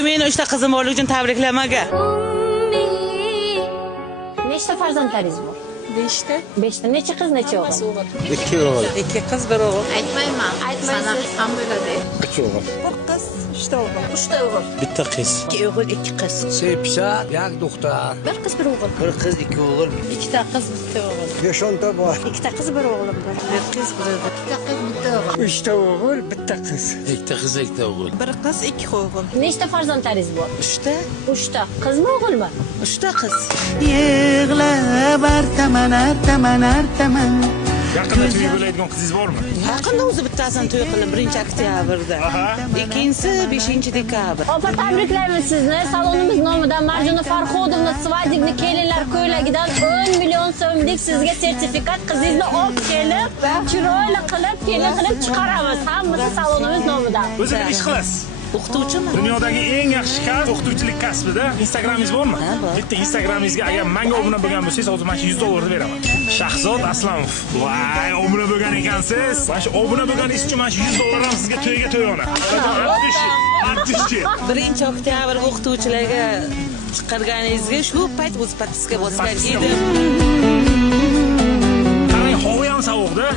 Meni uchta qizim borligi uchun tabriklamaga. Nechta farzandlaringiz bor? 5ta. 5ta. Necha qiz, necha o'g'il? 2 o'g'il. 2 qiz, 1 o'g'il. Aytmayman. Aytmaysiz. Ham bo'ladi. 3 o'g'il. 1 qiz, 3ta o'g'il. 3ta o'g'il. Bitta qiz. 2 o'g'il, 2 qiz. Sepsa, yak doktor. 1 qiz, 1 o'g'il. 1 qiz, 2 o'g'il. 2ta qiz, 1ta o'g'il. 5-10 ta bor. 2ta qiz, 1 o'g'lim bor. 1 qiz, 1 o'g'il. 2ta qiz, 1ta o'g'il. 3 ta o'g'il, bitta qiz. 2 ta qiz, 2 ta o'g'il. 1 qiz, 2 o'g'il. Nechta farzandlaringiz bor? 3ta. 3ta. Qizmi, o'g'ilmi? 3ta qiz. Yig'lab artaman. Yaqinda to'y bo'ladigan qizingiz bormi? Yaqinda o'zi bittasini to'y qildim 1-oktyabrda. Ikkinchisi 5-dekabr. Opa, tabriklaymiz sizni. Salonimiz nomidan Marjona Farhodovna svadibni kelinlar ko'ylagidan 10 million so'mlik sizga sertifikat qizingizni olib kelib, chiroyli qilib, kelin qilib chiqaramiz. Hammasi salonimiz nomidan. O'zi bir ish qilasiz. O'qituvchiman. Dunyodagi eng yaxshi kasb o'qituvchilik kasbida. Instagramingiz bormi? bor. Bitta Instagramingizga agar menga obuna bo'lgan bo'lsangiz, hozir mana shu 100 dollarni beraman. Shahzod Aslamov. Voy, obuna bo'lgan ekansiz. Mana shu obuna bo'lganingiz uchun mana shu 100 dollar ham sizga to'yga to'yona. Artishchi. 1-oktyabr o'qituvchilarga chiqarganingizga shu payt o'z podpiska bosgan edim. Qarang, havo ham sovuqda.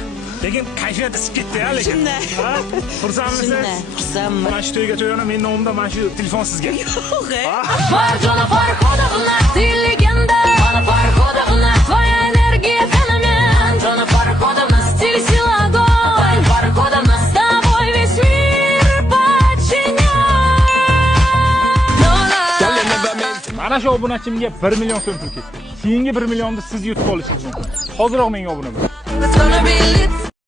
Lekin kayfiyat isib ketdi-ya, lekin. Shunday. Ha? Xursandmisiz? Xursandman. Mana shu to'yga to'yona men nomimda mana shu telefon sizga. Yo'q. Marjona Farhodovna, ты легенда. Marjona Farhodovna, твоя энергия феномен. Marjona Farhodovna, стиль, сила, огонь. Farhodovna, с тобой весь мир подчинен. Mana shu obunachimga 1 million so'm pul ketdi. Keyingi 1 millionni siz yutib olishingiz mumkin. Hoziroq menga obuna bo'ling. It's gonna be lit.